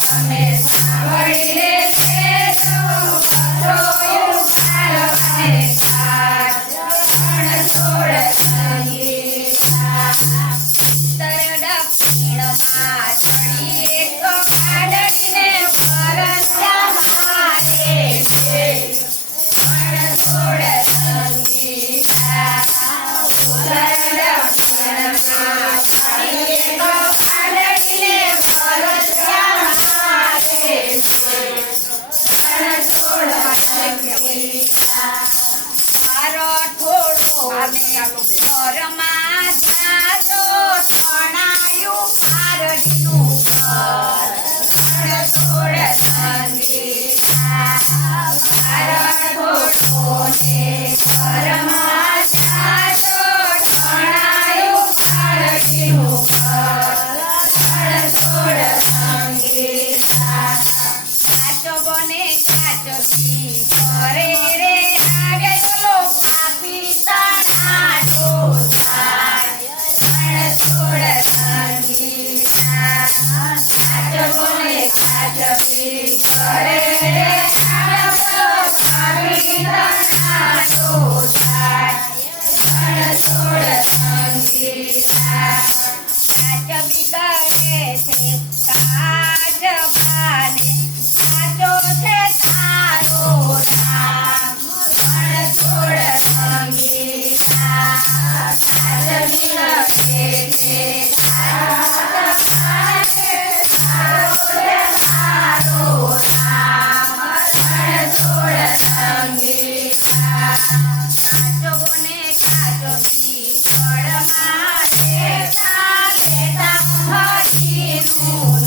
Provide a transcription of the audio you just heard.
તમે સાંભળી લેજો કથોયું કારવાને કાજ રણ છોડ સંગીતા ઉત્તર દક્ષિણમાં ચડીએ તો કાડડીને પરસ્યા મારે છે રણ છોડ સંગીતા ઉત્તર દક્ષિણમાં ચડીએ તો કાડડીને પરસ્યા મારે છે રણ છોડ સંગીતા મારો થોડો ને ઘરમાં જાજો તણાયું પારડીનું ઘર રણ છોડ સંગીતા મારો થોડો ને ઘરમાં જાજો તણાયું પારડીનું ઘર રણ છોડ સંગીતા કાચો બને કાચબી કરે રે આગે ઓલો પાપી તણાતો થાય રણ છોડ સંગીતા કાચો બને કાચબી કરે રે આગે ઓલો પાપી તણાતો થાય રણ છોડ સંગીતા કાચબી કરે છે કાજ બાને સાચો છે તારો રામ રણ છોડ સંગીતા કાચબી કરે છે કાજ બાને સાચો છે તારો રામ રણ છોડ સંગીતા કાચો ને કાચબી ઘરમાં બેઠા બેઠા હરીનું